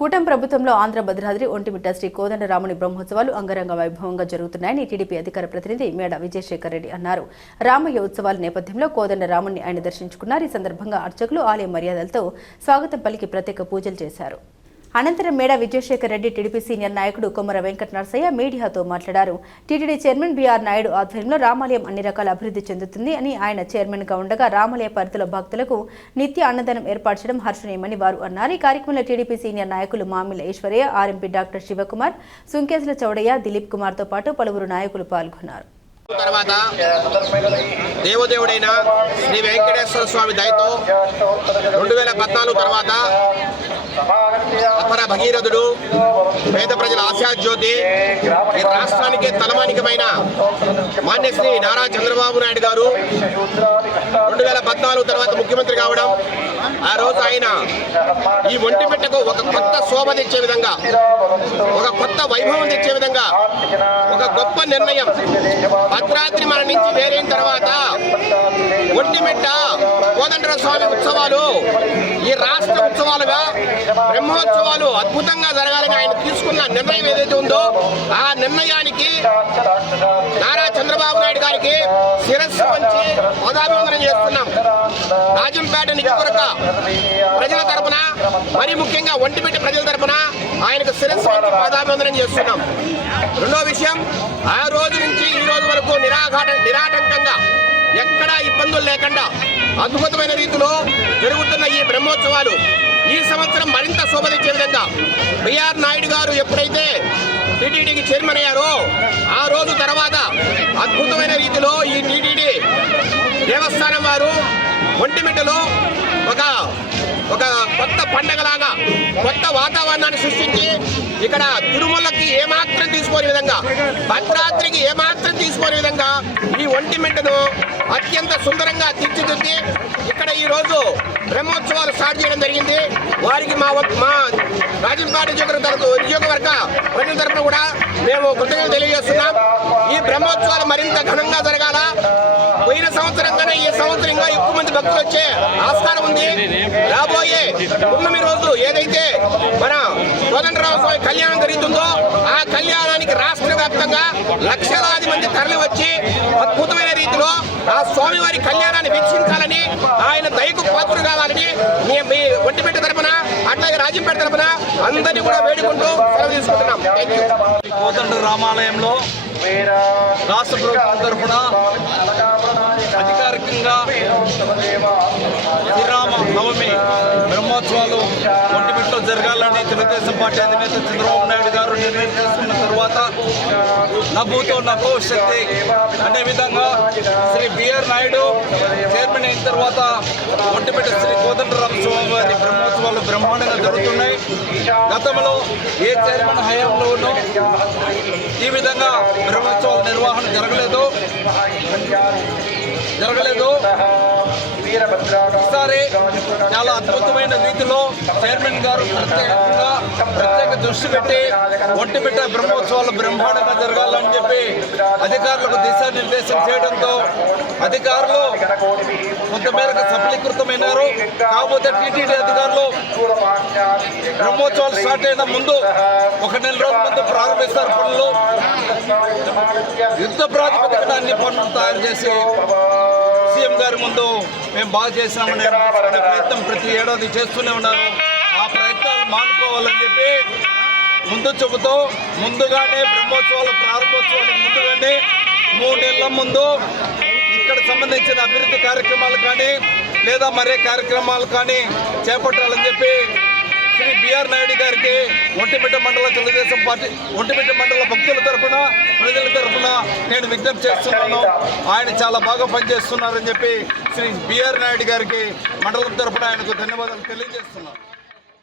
కూటమి ప్రభుత్వంలో ఆంధ్ర భద్రాద్రి ఒంటిమిట్ట శ్రీ కోదండరాముని బ్రహ్మోత్సవాలు అంగరంగ వైభవంగా జరుగుతున్నాయని టీడీపీ అధికార ప్రతినిధి మేడ విజయశేఖర్ రెడ్డి అన్నారు. రామయ్య ఉత్సవాల నేపథ్యంలో కోదండరాముని ఆయన దర్శించుకున్నారు. ఈ సందర్భంగా అర్చకులు ఆలయ మర్యాదలతో స్వాగతం పలికి ప్రత్యేక పూజలు చేశారు. అనంతరం మేడ విజయశేఖర్ రెడ్డి టీడీపీ సీనియర్ నాయకుడు కొమ్మర వెంకట నరసయ్య మీడియాతో మాట్లాడారు. టీటీడీ చైర్మన్ బీఆర్ నాయుడు ఆధ్వర్యంలో రామాలయం అన్ని రకాల అభివృద్ధి చెందుతుంది అని ఆయన చైర్మన్ గా ఉండగా రామాలయ పరిధిలో భక్తులకు నిత్య అన్నదానం ఏర్పాటు చేయడం హర్షణీయమని వారు అన్నారు. ఈ కార్యక్రమంలో టీడీపీ సీనియర్ నాయకులు మామిల ఈశ్వరయ్య, ఆర్ఎంపీ డాక్టర్ శివకుమార్, సుంకేసుల చౌడయ్య, దిలీప్ కుమార్ తో పాటు పలువురు నాయకులు పాల్గొన్నారు. తర్వాత దేవదేవుడైన శ్రీ వెంకటేశ్వర స్వామి దయతో 2014 తర్వాత అపర భగీరథుడు, పేద ప్రజల ఆశాజ్యోతి, ఈ రాష్ట్రానికి తలమానికమైన మాన్యశ్రీ నారా చంద్రబాబు నాయుడు గారు 2014 తర్వాత ముఖ్యమంత్రి కావడం, ఆ రోజు ఆయన ఈ ఒంటిమిట్టకు ఒక కొత్త శోభ తెచ్చే విధంగా, ఒక కొత్త వైభవం తెచ్చే విధంగా ఒక గొప్ప నిర్ణయం. భద్రాద్రి మన నుంచి వేరైన తర్వాత ఒంటిమిట్ట కోదండరామ స్వామి ఉత్సవాలు ఈ రాష్ట్ర ఉత్సవాలుగా, బ్రహ్మోత్సవాలు అద్భుతంగా జరగాలని ఆయన తీసుకున్న నిర్ణయం ఏదైతే ఉందో ఆ నిర్ణయానికి నారా చంద్రబాబు నాయుడు గారికి శిరస్సు వంచి పదాభివందనం చేస్తున్నాం. రాజంపేట నియోజకవర్గ ప్రజల తరపున, మరి ముఖ్యంగా ఒంటిమిట్ట ప్రజల తరపున ఆయనకు శిరస్సు వంచి పదాభివందనం చేస్తున్నాం. రెండో విషయం, ఆ రోజు నుంచి ఈ రోజు వరకు నిరాటంకంగా ఎక్కడా ఇబ్బందులు లేకుండా అద్భుతమైన రీతిలో జరుగుతున్న ఈ బ్రహ్మోత్సవాలు ఈ సంవత్సరం మరింత శోభనిచ్చే విధంగా బీఆర్ నాయుడు గారు ఎప్పుడైతే టీటీడీకి చైర్మన్ అయ్యారో ఆ రోజు తర్వాత అద్భుతమైన రీతిలో ఈ టీటీడీ దేవస్థానం వారు ఒంటిమిట్టలో ఒక కొత్త పండగలాగా కొత్త వాతావరణాన్ని సృష్టించి ఇక్కడ తిరుమలకి ఏమాత్రం తీసుకోని విధంగా, భద్రాద్రికి ఏమాత్రం తీసుకోని విధంగా ఈ ఒంటిమిట్టను అత్యంత సుందరంగా తీర్చిదిద్ది ఇక్కడ ఈ రోజు బ్రహ్మోత్సవాలు స్టార్ట్ చేయడం జరిగింది. వారికి మా రాజంపేట నియోజకవర్గ ప్రజల తరఫున కూడా మేము కృతజ్ఞతలు తెలియజేస్తున్నాం. ఈ బ్రహ్మోత్సవాలు మరింత ఘనంగా జరగాల. పోయిన సంవత్సరం కన్నా ఈ సంవత్సరం ఇంకా ఎక్కువ మంది భక్తులు వచ్చే ఆస్కారం ఉంది. రాబోయే పున్నమి రోజు ఏదైతే మన కోదండరామ స్వామి కళ్యాణం జరుగుతుందో ఆ కళ్యాణానికి రాష్ట్ర వ్యాప్తంగా లక్షలాది మంది తరలి వచ్చి అద్భుతమైన రీతిలో ఆ స్వామివారి కళ్యాణాన్ని వీక్షించాలని, ఆయన దయకు పాత్ర కావాలని మీ ఒంటిమిట్ట తరపున అట్లాగే రాజంపేట తరపున అందరినీ కూడా వేడుకుంటూ సెలవు తీసుకుంటున్నాం. కోదండ రామాలయంలో రాష్ట్ర ప్రభుత్వం తరఫున అధికారికంగా శ్రీరామ నవమి బ్రహ్మోత్సవాలు ఒంటిమిట్టలో జరగాలని తెలుగుదేశం పార్టీ అధినేత చంద్రబాబు నాయుడు గారు నిర్ణయం తీసుకున్న తర్వాత నభూతో నా భవిష్యత్తు అనే విధంగా శ్రీ బీఆర్ నాయుడు చైర్మన్ అయిన తర్వాత ఒంటిమిట్ట శ్రీ కోదండరామ స్వామి వారి బ్రహ్మోత్సవాలు బ్రహ్మాండంగా జరుగుతున్నాయి. గతంలో ఏ చైర్మన్ హయాంలోనూ ఈ విధంగా బ్రహ్మోత్సవాల నిర్వహణ జరగలేదు. ఈసారి చాలా అద్భుతమైన రీతిలో చైర్మన్ గారు ప్రత్యేక దృష్టి పెట్టి ఒంటిమిట్ట బ్రహ్మోత్సవాలు బ్రహ్మాండంగా జరగాలని చెప్పి అధికారులకు దిశానిర్దేశం చేయడంతో అధికారులు కొంతమేరకు సఫలీకృతమైనారు. కాకపోతే టీటీడీ అధికారులు బ్రహ్మోత్సవాలు స్టార్ట్ అయిన ముందు 1 నెల రోజుల ముందు ప్రారంభిస్తారు పనులు. యుద్ధ ప్రాతిపదికన అన్ని పనులు తయారు చేసి సీఎం గారి ముందు మేము బాగా చేసినామనే ప్రయత్నం ప్రతి ఏడాది చేస్తూనే ఉన్నాను. ఆ ప్రయత్నాలు మానుకోవాలని చెప్పి ముందు చెబుతూ ముందుగానే బ్రహ్మోత్సవాల ప్రారంభోత్సవాలకు ముందుగానే 3 నెలల ముందు ఇక్కడ సంబంధించిన అభివృద్ధి కార్యక్రమాలు కానీ లేదా మరే కార్యక్రమాలు కానీ చేపట్టాలని చెప్పి శ్రీ బీఆర్ నాయుడు గారికి ఒంటిమిట్ట మండల తెలుగుదేశం పార్టీ ఒంటిమిట్ట మండల భక్తుల తరఫున ప్రజల తరఫున నేను విజ్ఞప్తి చేస్తున్నాను. ఆయన చాలా బాగా పనిచేస్తున్నారని చెప్పి శ్రీ బీఆర్ నాయుడు గారికి మండలం తరఫున ఆయనకు ధన్యవాదాలు తెలియజేస్తున్నాను.